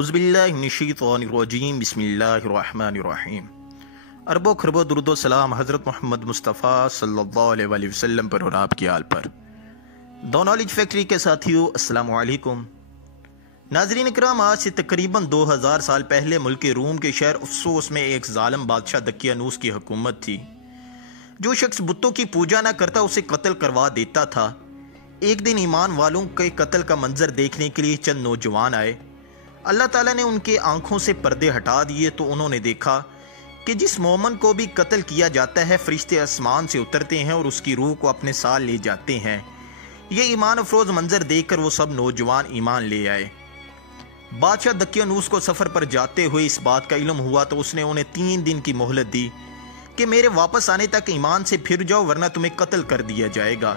बिस्मिल्लाहिर्रहमानिर्रहीम बिस्मिल्लाहिर्रहमानिर्रहीम। अरबों खरबों दुरूद व सलाम हज़रत मोहम्मद मुस्तफ़ा सल्लल्लाहु अलैहि वसल्लम पर और आपकी आल पर। द नॉलेज फैक्ट्री के साथियों, अस्सलामु अलैकुम। नाज़रीन इकराम, आज से तकरीबन 2000 साल पहले मुल्क रूम के शहर अफसोस में एक जालिम बादशाह दकियानूस की हुकूमत थी। जो शख्स बुतों की पूजा न करता उसे कत्ल करवा देता था। एक दिन ईमान वालों के कत्ल का मंजर देखने के लिए चंद नौजवान आए। अल्लाह ताला ने उनके आंखों से पर्दे हटा दिए तो उन्होंने देखा कि जिस मोमन को भी कत्ल किया जाता है, फरिश्ते आसमान से उतरते हैं और उसकी रूह को अपने साथ ले जाते हैं। ये ईमान अफरोज मंजर देखकर वो सब नौजवान ईमान ले आए। बादशाह दकियानूस को सफ़र पर जाते हुए इस बात का इल्म हुआ तो उसने उन्हें 3 दिन की मोहलत दी कि मेरे वापस आने तक ईमान से फिर जाओ वरना तुम्हें कत्ल कर दिया जाएगा।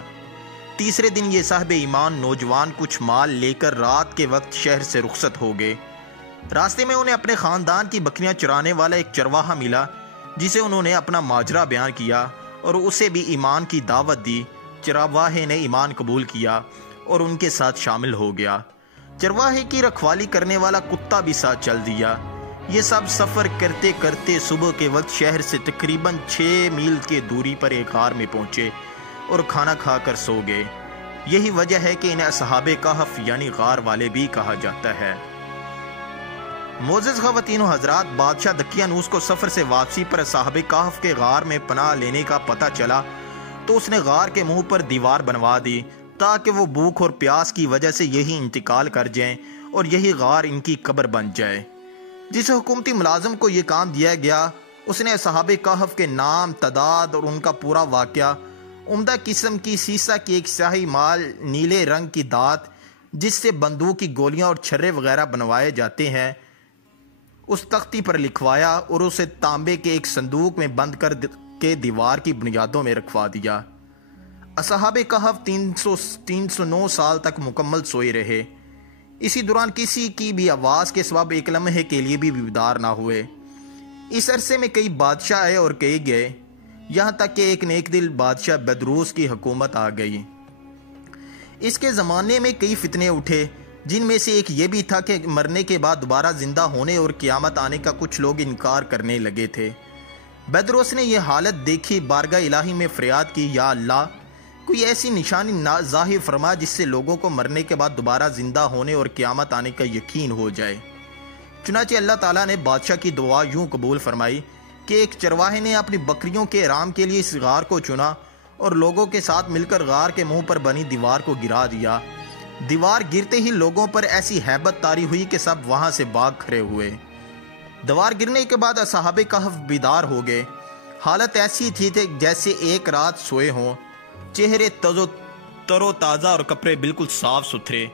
तीसरे दिन ये साहब ईमान नौजवान कुछ माल लेकर रात के वक्त शहर से रुखसत हो गए। रास्ते में उन्हें अपने ख़ानदान की बकरियां चराने वाला एक चरवाहा मिला जिसे उन्होंने अपना माजरा बयान किया और उसे भी ईमान की दावत दी। चरवाहे ने ईमान कबूल किया और उनके साथ शामिल हो गया। चरवाहे की रखवाली करने वाला कुत्ता भी साथ चल दिया। ये सब सफ़र करते करते सुबह के वक्त शहर से तकरीबन 6 मील के दूरी पर एक गार में पहुँचे और खाना खाकर सो गए। यही वजह है कि इन्हें असहाबे कहफ यानी गार वाले भी कहा जाता है। मोअज़्ज़ज़ ख़वातीन व हज़रात, बादशाह दकियानूस को सफ़र से वापसी पर असहाबे कहफ के गार में पनाह लेने का पता चला तो उसने गार के मुंह पर दीवार बनवा दी ताकि वो भूख और प्यास की वजह से यही इंतकाल कर जाएं और यही गार इनकी कब्र बन जाए। जिस हुकूमती मुलाजम को ये काम दिया गया उसने असहाबे कहफ के नाम, तादाद और उनका पूरा वाक़या, उम्दा किस्म की सीसा की एक स्याही माल, नीले रंग की दात जिससे बंदूक की गोलियां और छर्रे वगैरह बनवाए जाते हैं, उस तख्ती पर लिखवाया और उसे तांबे के एक संदूक में बंद कर के दीवार की बुनियादों में रखवा दिया। असहाबे कहफ 309 साल तक मुकम्मल सोए रहे। इसी दौरान किसी की भी आवाज़ के सबब एक लम्हे के लिए भी बेदार ना हुए। इस अरसे में कई बादशाह आए और कई गए, यहाँ तक कि एक नेक दिल बादशाह बदरूस की हुकूमत आ गई। इसके ज़माने में कई फितने उठे, जिनमें से एक ये भी था कि मरने के बाद दोबारा ज़िंदा होने और क़यामत आने का कुछ लोग इनकार करने लगे थे। बदरूस ने यह हालत देखी, बारगाह इलाही में फ़रियाद की, या अल्लाह, कोई ऐसी निशानी ज़ाहिर फरमा जिससे लोगों को मरने के बाद दोबारा ज़िंदा होने और क़यामत आने का यकीन हो जाए। चुनांचे अल्लाह ताला ने बादशाह की दुआ यूँ कबूल फरमाई कि एक चरवाहे ने अपनी बकरियों के आराम के लिए इस गार को चुना और लोगों के साथ मिलकर गार के मुंह पर बनी दीवार को गिरा दिया। दीवार गिरते ही लोगों पर ऐसी हैबत तारी हुई कि सब वहां से भाग खड़े हुए। दीवार गिरने के बाद असहाबे कहफ बेदार हो गए। हालत ऐसी थी जैसे एक रात सोए हों। चेहरे तरोताज़ा और कपड़े बिल्कुल साफ सुथरे।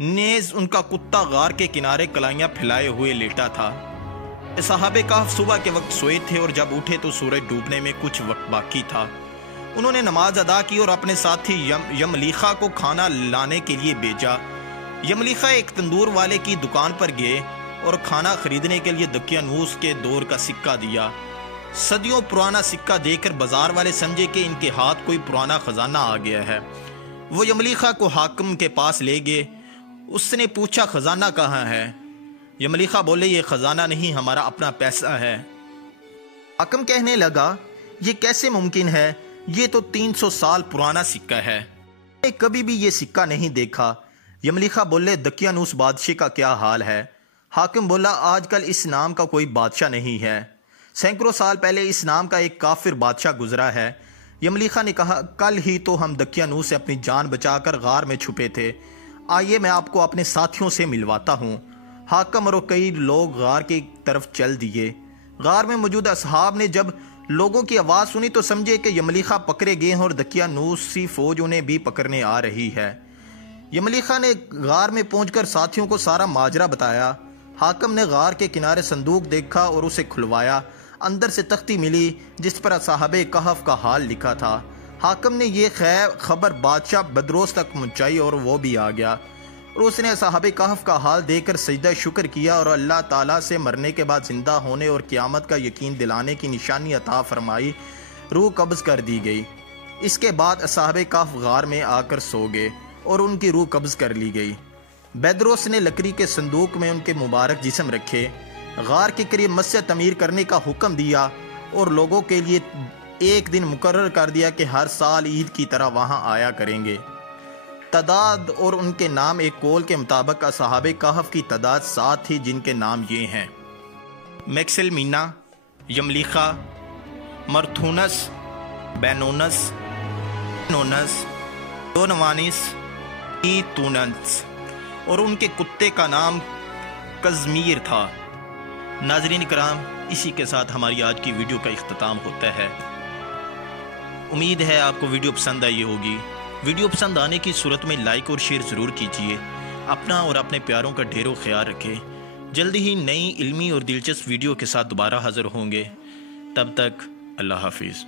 नेज़ उनका कुत्ता गार के किनारे कलाइयाँ फैलाए हुए लेटा था। असहाबे कहफ सुबह के वक्त सोए थे और जब उठे तो सूरज डूबने में कुछ वक्त बाकी था। उन्होंने नमाज अदा की और अपने साथी यमलीखा को खाना लाने के लिए भेजा। यमलीखा एक तंदूर वाले की दुकान पर गए और खाना खरीदने के लिए दकियानूस के दौर का सिक्का दिया। सदियों पुराना सिक्का देखकर बाजार वाले समझे कि इनके हाथ कोई पुराना खजाना आ गया है। वो यमलीखा को हाकिम के पास ले गए। उसने पूछा, खजाना कहाँ है? यमलीखा बोले, ये खजाना नहीं, हमारा अपना पैसा है। हाकिम कहने लगा, ये कैसे मुमकिन है? ये तो 300 साल पुराना सिक्का है, मैंने कभी भी ये सिक्का नहीं देखा। यमलीखा बोले, दकियानूस बादशाह का क्या हाल है? हाकिम बोला, आजकल इस नाम का कोई बादशाह नहीं है। सैकड़ों साल पहले इस नाम का एक काफिर बादशाह गुजरा है। यमलीखा ने कहा, कल ही तो हम दकियानूस से अपनी जान बचाकर गार में छुपे थे। आइए मैं आपको अपने साथियों से मिलवाता हूँ। हाकिम और कई लोग गार की तरफ चल दिए। गार में मौजूद असहाब ने जब लोगों की आवाज़ सुनी तो समझे कि यमलीखा पकड़े गए हैं और दकियानूसी फौज उन्हें भी पकड़ने आ रही है। यमलीखा ने गार में पहुंचकर साथियों को सारा माजरा बताया। हाकिम ने गार के किनारे संदूक देखा और उसे खुलवाया। अंदर से तख्ती मिली जिस पर असहाबे कहफ का हाल लिखा था। हाकिम ने यह खबर बादशाह बदरोस तक पहुंचाई और वो भी आ गया और उसने असहाबे कहफ का हाल देखकर सजदा शुक्र किया और अल्लाह ताला से मरने के बाद जिंदा होने और क़यामत का यकीन दिलाने की निशानी अता फरमाई। रूह कब्ज़ कर दी गई। इसके बाद असहाबे कहफ गार में आकर सो गए और उनकी रूह कब्ज़ कर ली गई। بیدروس نے لکڑی کے صندوق میں ان کے مبارک جسم رکھے، غار کے قریب مسجد تعمیر کرنے کا حکم دیا اور لوگوں کے لیے ایک دن مقرر کر دیا کہ ہر سال عید کی طرح وہاں آیا کریں گے۔ تعداد اور ان کے نام ایک قول کے مطابق اصحاب کہف کی تعداد 7 تھی، جن کے نام یہ ہیں: میکسل مینا، یملیخا، مرتھونس، بینونس، نونس، دونوانس، ایتونس، اور ان کے کتے کا نام کزمیر تھا۔ ناظرین کرام، اسی کے ساتھ ہماری آج کی ویڈیو کا اختتام ہوتا ہے۔ امید ہے آپ کو ویڈیو پسند آئی ہوگی۔ ویڈیو پسند آنے کی صورت میں لائک اور شیئر ضرور کیجیے۔ اپنا اور اپنے پیاروں کا ڈھیروں خیال رکھیں۔ جلدی ہی نئی علمی اور دلچسپ ویڈیو کے ساتھ دوبارہ حاضر ہوں گے۔ تب تک اللہ حافظ۔